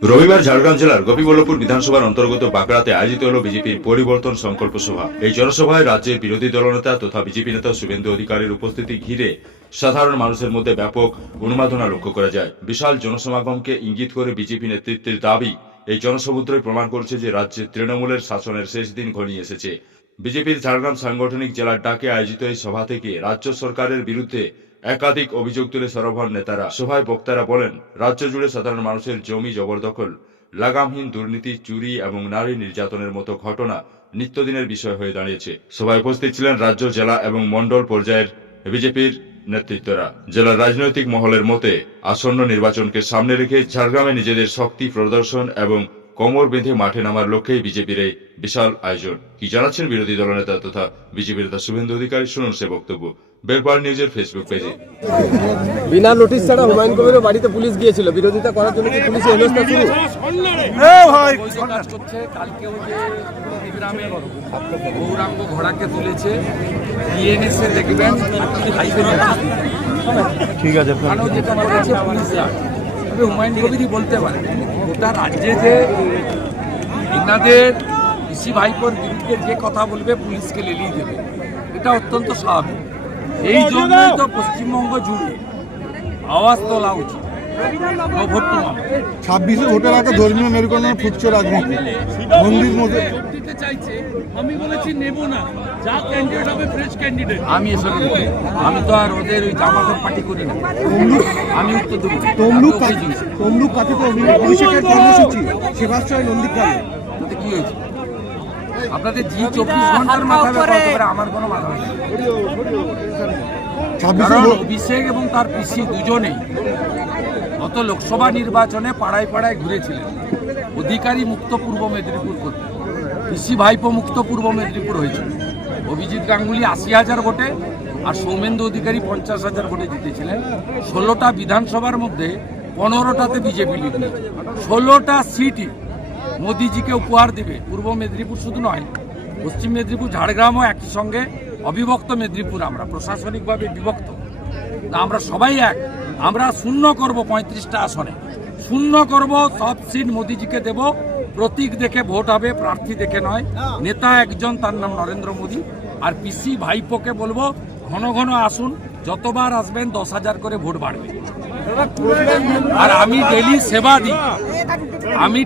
রবিবার ঝাড়গ্রাম জেলার গোপীবল্লভপুর বিধানসভার অন্তর্গত বাঁকড়াতে আয়োজিত হল বিজেপির পরিবর্তন সংকল্প সভা। এই জনসভায় রাজ্যের বিরোধী দলনেতা তথা বিজেপি নেতা শুভেন্দু অধিকারীর উপস্থিতি ঘিরে সাধারণ মানুষের মধ্যে ব্যাপক উন্মাদনা লক্ষ্য করা যায়। বিশাল জনসমাগমকে ইঙ্গিত করে বিজেপি নেতৃত্বের দাবি, এই জনসমুদ্রই প্রমাণ করছে যে রাজ্যে তৃণমূলের শাসনের শেষ দিন ঘনিয়ে এসেছে। বিজেপির ঝাড়গ্রাম সাংগঠনিক জেলার ডাকে আয়োজিত এই সভা থেকে রাজ্য সরকারের বিরুদ্ধে একাধিক অভিযোগ তুলে সরব হন নেতারা। সভায় বক্তারা বলেন, রাজ্য জুড়ে সাধারণ মানুষের জমি জবরদখল, লাগামহীন দুর্নীতি, চুরি এবং নারী নির্যাতনের মতো ঘটনা নিত্যদিনের বিষয় হয়ে দাঁড়িয়েছে। সভায় উপস্থিত ছিলেন রাজ্য, জেলা এবং মণ্ডল পর্যায়ের বিজেপির নেতৃত্বরা। জেলার রাজনৈতিক মহলের মতে আসন্ন নির্বাচনকে সামনে রেখে ঝাড়গ্রামে নিজেদের শক্তি প্রদর্শন এবং কোমর বেঁধে মাঠে নামার লক্ষ্যেই বিজেপির এই বিশাল আয়োজন। কি জানাচ্ছেন বিরোধী দলনেতা তথা বিজেপি নেতা শুভেন্দু অধিকারী, শুনুন সে বক্তব্য বেলপাহাড় নিউজের ফেসবুক পেজে। বিনা নোটিশ ছাড়া হুমায়ুন কবিরের বাড়িতে পুলিশ গিয়েছিল বিরোধিতা করার জন্য। কি পুলিশের হেনস্থা শুরু? কালকে গৌরাঙ্গ ঘোড়াকে তুলেছে ডিএনএসএ, দেখবেন ঠিক আছে। যেটা করেছে পুলিশরা, তবে হুমায়ুন কবিরই বলতে পারে গোটা রাজ্যে যে এনাদের পিসি ভাইপোর বিরুদ্ধে যে কথা বলবে পুলিশকে লেলিয়ে দেবে, এটা অত্যন্ত স্বাভাবিক। এই জন্যই তো পশ্চিমবঙ্গ জুড়ে আওয়াজ তোলা উচিত। 26 ভোটের আগে ধর্মীয় মেরুকরণের ফুটছে রাজনীতি। মন্দির মধ্যে দিতে চাইছে, আমি বলেছি নেব না, যা ক্যান্ডিডেট হবে ফ্রেশ ক্যান্ডিডেট। আমি এসব আমি তো আর ওদের ওই জামাতের পার্টি করি না। আমি উত্তর দেবো তমলুক কাছে তো অভিষেকের কর্মসূচি সেবাশ্রয় নন্দীগ্রামে, তাতে কি হয়েছে? আপনাদের জি 24 ঘন্টার মাথা ব্যথা হতে পারে, আমার কোনো মাথা ব্যথা নেই। কারণ অভিষেক এবং তার পিসি দুজনেই গত লোকসভা নির্বাচনে পাড়ায় পাড়ায় ঘুরেছিলেন অধিকারী মুক্ত পূর্ব মেদিনীপুর করতে। পিসি ভাইপো মুক্ত পূর্ব মেদিনীপুর হয়েছিল। অভিজিৎ গাঙ্গুলি 80,000 ভোটে আর সৌমেন্দু অধিকারী 50,000 ভোটে জিতেছিলেন। 16টা বিধানসভার মধ্যে 15টাতে বিজেপি লিড নিয়েছে। 16টা সিটই মোদিজিকে উপহার দিবে। পূর্ব মেদিনীপুর শুধু নয়, পশ্চিম মেদিনীপুর, ঝাড়গ্রামও একই সঙ্গে অবিভক্ত মেদিনীপুর। আমরা প্রশাসনিকভাবে বিভক্ত, আমরা সবাই এক। আমরা শূন্য করব 35টা আসনে, শূন্য করব, সব সিট মোদিজিকে দেব। প্রতীক দেখে ভোট হবে, প্রার্থী দেখে নয়। নেতা একজন, তার নাম নরেন্দ্র মোদী। আর পিসি ভাইপোকে বলবো ঘন ঘন আসুন, যতবার আসবেন 10,000 করে ভোট বাড়বে। আর আমি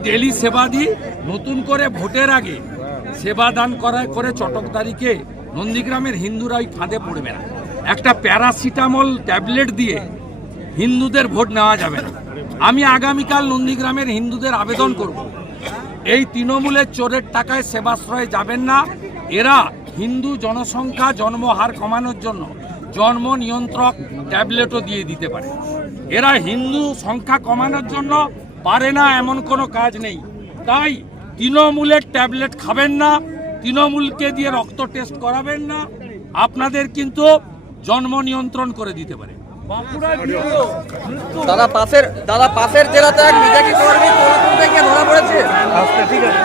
ডেলি সেবা দিই। নতুন করে ভোটের আগে সেবা দান করে চটকদারিকে নন্দীগ্রামের হিন্দুরা ওই ফাঁদে পড়বে না। একটা প্যারাসিটামল ট্যাবলেট দিয়ে হিন্দুদের ভোট নেওয়া যাবে না। আমি আগামীকাল নন্দীগ্রামের হিন্দুদের আবেদন করব, এই তৃণমূলের চোরের টাকায় সেবাশ্রয়ে যাবেন না। এরা হিন্দু জনসংখ্যা জন্মহার কমানোর জন্য জন্ম নিয়ন্ত্রক ট্যাবলেটও দিয়ে দিতে পারে। এরা হিন্দু সংখ্যা কমানোর জন্য পারে না, এমন কোনো কাজ নেই। তাই তৃণমূলের ট্যাবলেট খাবেন না, তৃণমূলকে দিয়ে রক্ত টেস্ট করাবেন না, আপনাদের কিন্তু জন্ম নিয়ন্ত্রণ করে দিতে পারে। দাদা পাশের জেলাতে এক বিজেপি কর্মী পলিথিন থেকে ধরা পড়েছে। ঠিক আছে।